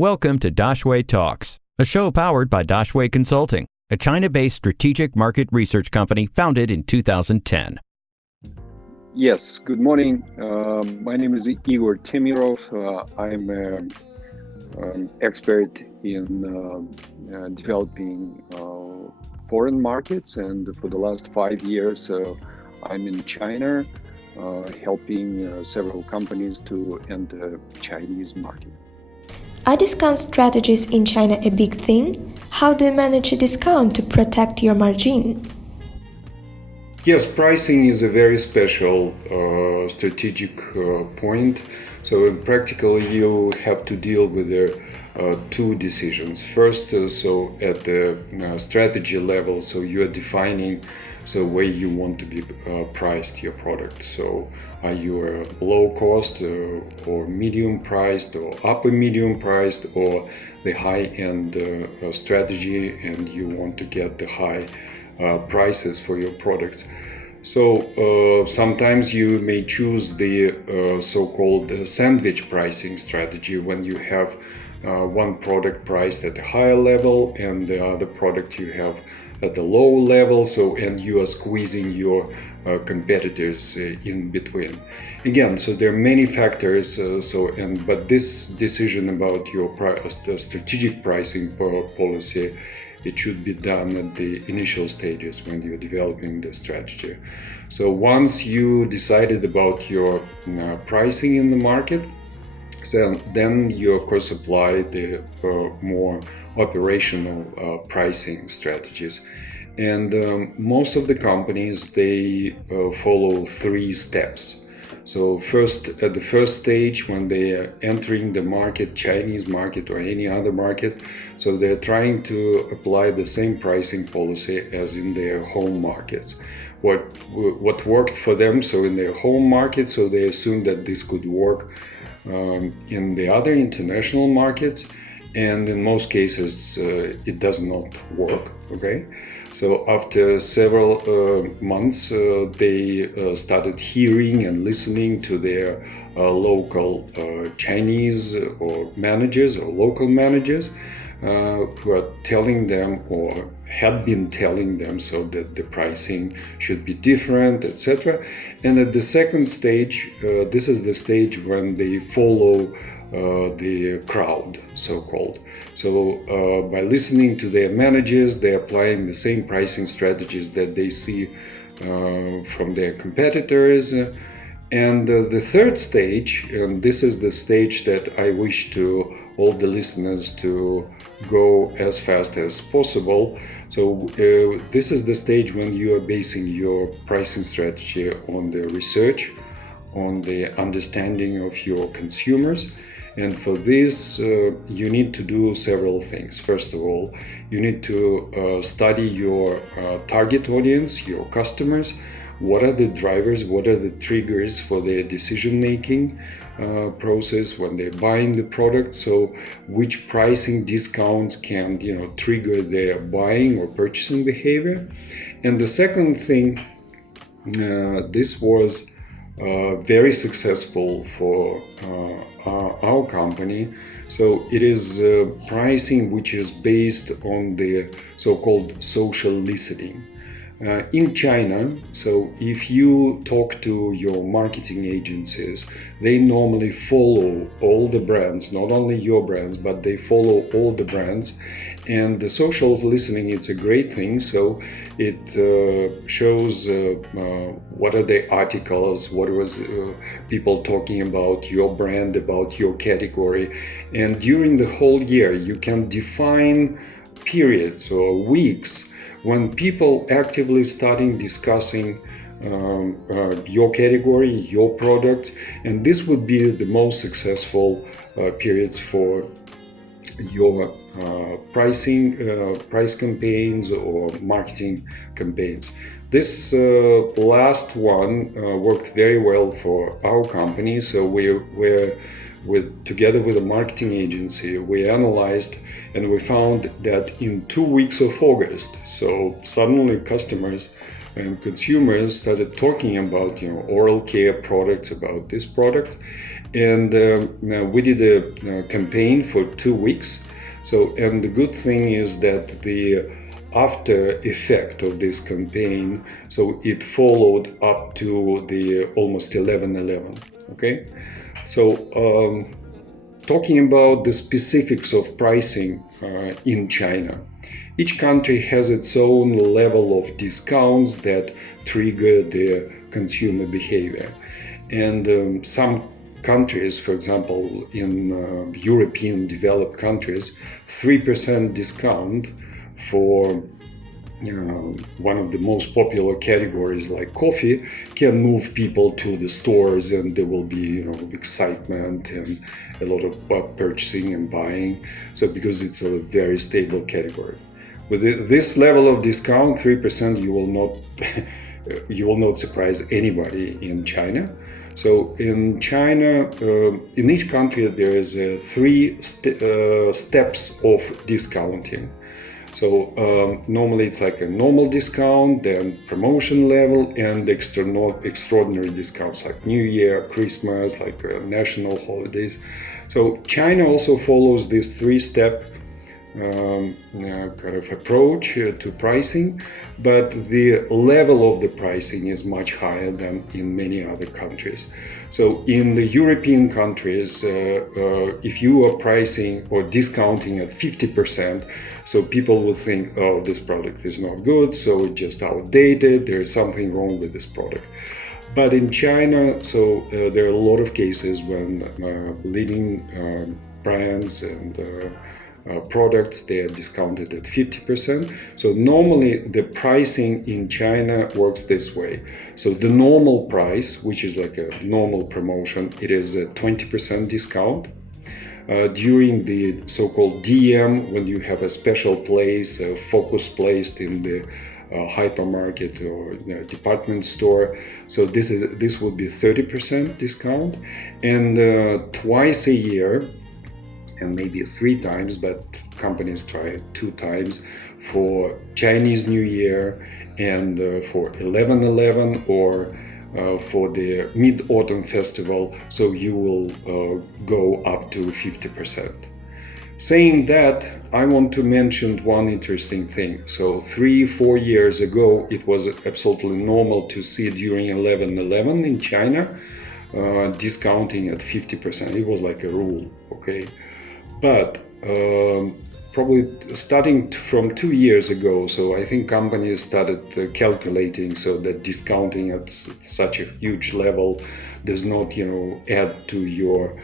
Welcome to Daxue Talks, a show powered by Daxue Consulting, a China-based strategic market research company founded in 2010. Yes, good morning. My name is Igor Temirov. I'm an expert in developing foreign markets, and for the last 5 years, I'm in China, helping several companies to enter Chinese market. Are discount strategies in China a big thing? How do you manage a discount to protect your margin? Yes, pricing is a very special strategic point. So in practically you have to deal with two decisions. First, so at the strategy level, so you are defining where you want to be priced your product. So are you a low cost or medium priced or upper medium priced or the high end strategy, and you want to get the high prices for your products. So sometimes you may choose the so-called sandwich pricing strategy, when you have one product priced at a higher level and the other product you have at the low level, and you are squeezing your competitors in between. Again, so there are many factors, but this decision about your strategic pricing policy, it should be done at the initial stages when you're developing the strategy. So once you decided about your pricing in the market, so then you of course apply the more operational pricing strategies. And most of the companies, they follow 3 steps. So first, at the first stage, when they are entering the market, Chinese market or any other market, so they're trying to apply the same pricing policy as in their home markets. What worked for them, so in their home market, so they assume that this could work in the other international markets, and in most cases it does not work. Okay, so after several months they started hearing and listening to their local Chinese or managers or local managers who are telling them or had been telling them so that the pricing should be different, etc. And at the second stage, this is the stage when they follow the crowd, so-called. So by listening to their managers, they're applying the same pricing strategies that they see from their competitors. And the third stage, and this is the stage that I wish to all the listeners to go as fast as possible. So this is the stage when you are basing your pricing strategy on the research, on the understanding of your consumers. And for this, you need to do several things. First of all, you need to study your target audience, your customers. What are the drivers? What are the triggers for their decision-making process when they're buying the product? So which pricing discounts can trigger their buying or purchasing behavior? And the second thing, this was very successful for our company. So it is pricing which is based on the so-called social listening. In China, so if you talk to your marketing agencies, they normally follow all the brands, not only your brands, but they follow all the brands. And the social listening, it's a great thing. So it shows what are the articles, what was people talking about your brand, about your category. And during the whole year, you can define periods or weeks when people actively starting discussing your category, your product, and this would be the most successful periods for your pricing, price campaigns or marketing campaigns. This last one worked very well for our company. So together with a marketing agency, we analyzed and we found that in 2 weeks of August, so suddenly customers and consumers started talking about oral care products, about this product, and we did a campaign for 2 weeks. So, and the good thing is that the after effect of this campaign, so it followed up to the almost 11/11. Okay, so talking about the specifics of pricing in China. Each country has its own level of discounts that trigger the consumer behavior. And some countries, for example, in European developed countries, 3% discount for one of the most popular categories like coffee can move people to the stores, and there will be excitement and a lot of purchasing and buying. So because it's a very stable category. With this level of discount, 3%, you will not surprise anybody in China. So in China, in each country, there is 3 steps of discounting. So normally it's like a normal discount, then promotion level, and extraordinary discounts like New Year, Christmas, like national holidays. So China also follows this 3-step kind of approach to pricing, but the level of the pricing is much higher than in many other countries. So in the European countries, if you are pricing or discounting at 50%, so people will think, oh, this product is not good, so it's just outdated, there is something wrong with this product. But in China, so there are a lot of cases when leading brands and products, they are discounted at 50%. So normally the pricing in China works this way. So the normal price, which is like a normal promotion, it is a 20% discount. During the so-called DM, when you have a special place, a focus placed in the hypermarket or department store, so this would be 30% discount. And twice a year, and maybe 3 times, but companies try it 2 times, for Chinese New Year and for 11/11 or for the Mid-Autumn Festival, so you will go up to 50%. Saying that, I want to mention one interesting thing. So 3-4 years ago, it was absolutely normal to see during 11/11 in China discounting at 50%. It was like a rule, okay? But probably starting from 2 years ago, so I think companies started calculating so that discounting at such a huge level does not, add to your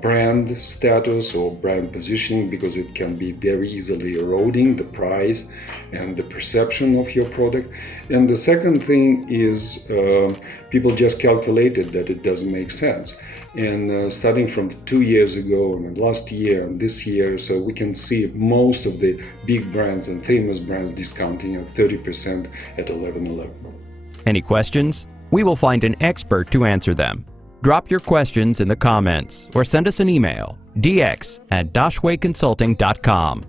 brand status or brand positioning, because it can be very easily eroding the price and the perception of your product. And the second thing is people just calculated that it doesn't make sense. And starting from 2 years ago and last year and this year, so we can see most of the big brands and famous brands discounting at 30% at 11/11. Any questions? We will find an expert to answer them. Drop your questions in the comments or send us an email, dx@daxueconsulting.com.